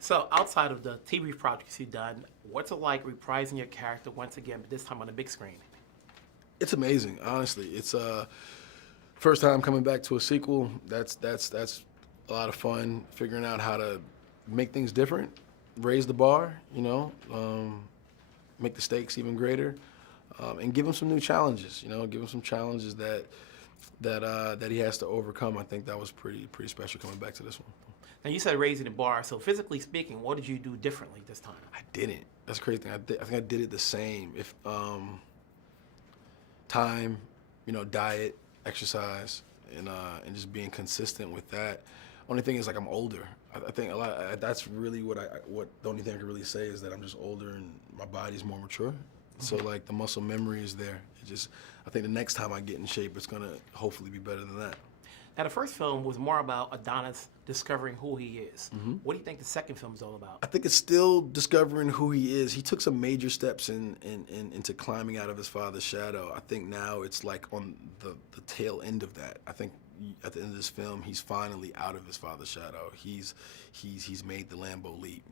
So outside of the TV projects you've done, what's it like reprising your character once again, but this time on the big screen? It's amazing, honestly. It's first time coming back to a sequel. That's a lot of fun. Figuring out how to make things different, raise the bar, make the stakes even greater, and give him some new challenges. Give him some challenges that he has to overcome. I think that was pretty special coming back to this one. Now you said raising the bar. So physically speaking, what did you do differently this time? I didn't. That's the crazy thing. I think I did it the same. If time, diet, exercise, and just being consistent with that. Only thing is, like, I'm older. I think a lot. That's really what the only thing I can really say is that I'm just older and my body's more mature. So like the muscle memory is there. I think the next time I get in shape, it's gonna hopefully be better than that. Now the first film was more about Adonis discovering who he is. What do you think the second film is all about? I think it's still discovering who he is. He took some major steps into climbing out of his father's shadow. I think now it's like on the tail end of that. I think at the end of this film, he's finally out of his father's shadow. He's made the Lambo leap.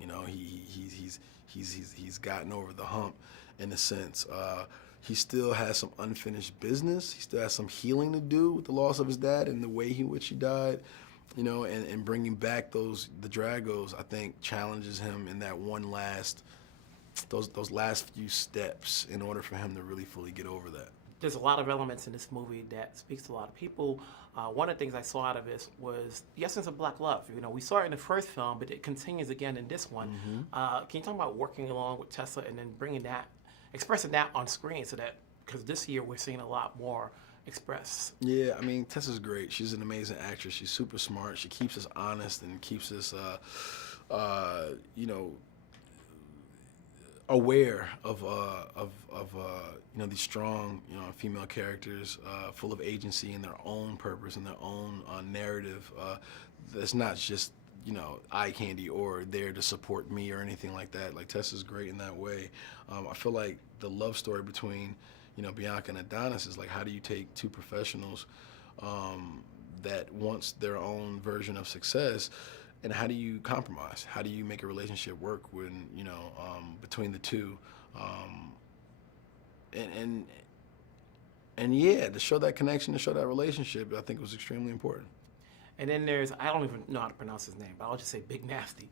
He's gotten over the hump in a sense. He still has some unfinished business. He still has some healing to do with the loss of his dad and the way in which he died. And bringing back the Dragos, I think, challenges him in that those last few steps in order for him to really fully get over that. There's a lot of elements in this movie that speaks to a lot of people. One of the things I saw out of this was the essence of Black love. We saw it in the first film, but it continues again in this one. Can you talk about working along with Tessa and then expressing that on screen because this year we're seeing a lot more express? Yeah, I mean, Tessa's great. She's an amazing actress. She's super smart. She keeps us honest and keeps us, aware of these strong, female characters full of agency in their own purpose and their own narrative. That's not just eye candy or there to support me or anything like that. Like, Tessa's great in that way. I feel like the love story between Bianca and Adonis is like, how do you take two professionals that wants their own version of success, and how do you compromise? How do you make a relationship work when between the two? And yeah, to show that connection, to show that relationship, I think was extremely important. And then I don't even know how to pronounce his name, but I'll just say Big Nasty.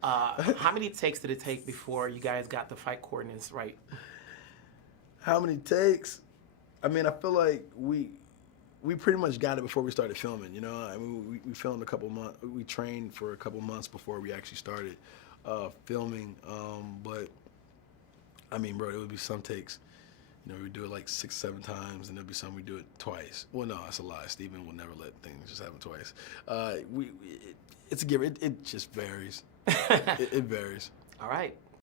How many takes did it take before you guys got the fight coordinates right? How many takes? I mean, I feel like we pretty much got it before we started filming. I mean, we filmed a couple months. We trained for a couple months before we actually started filming. But I mean, bro, it would be some takes. We do it like 6, 7 times, and there'll be some we do it twice. Well, no, that's a lie. Steven will never let things just happen twice. It's a giver. It just varies. It varies. All right.